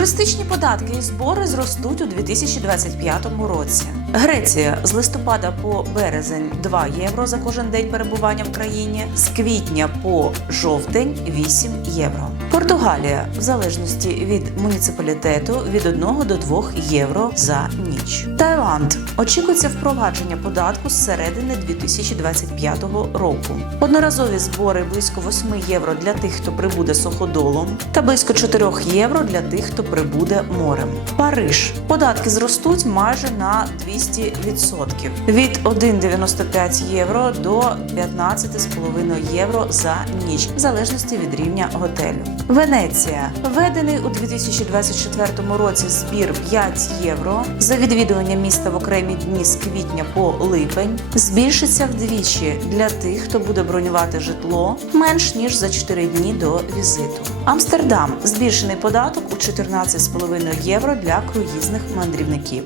Туристичні податки і збори зростуть у 2025 році. Греція з листопада по березень 2 євро за кожен день перебування в країні, з квітня по жовтень 8 євро. Португалія в залежності від муніципалітету від 1 до 2 євро за ніч. Таїланд очікується впровадження податку з середини 2025 року. Одноразові збори близько 8 євро для тих, хто прибуде суходолом, та близько 4 євро для тих, хто прибуде морем. Париж податки зростуть майже на 200% від 1,95 євро до 15,5 євро за ніч, в залежності від рівня готелю. Венеція введений у 2024 році збір 5 євро за відвідування міста в окремі дні з квітня по липень збільшиться вдвічі для тих, хто буде бронювати житло менш ніж за 4 дні до візиту. Амстердам збільшений податок у 14,5 євро для круїзних мандрівників.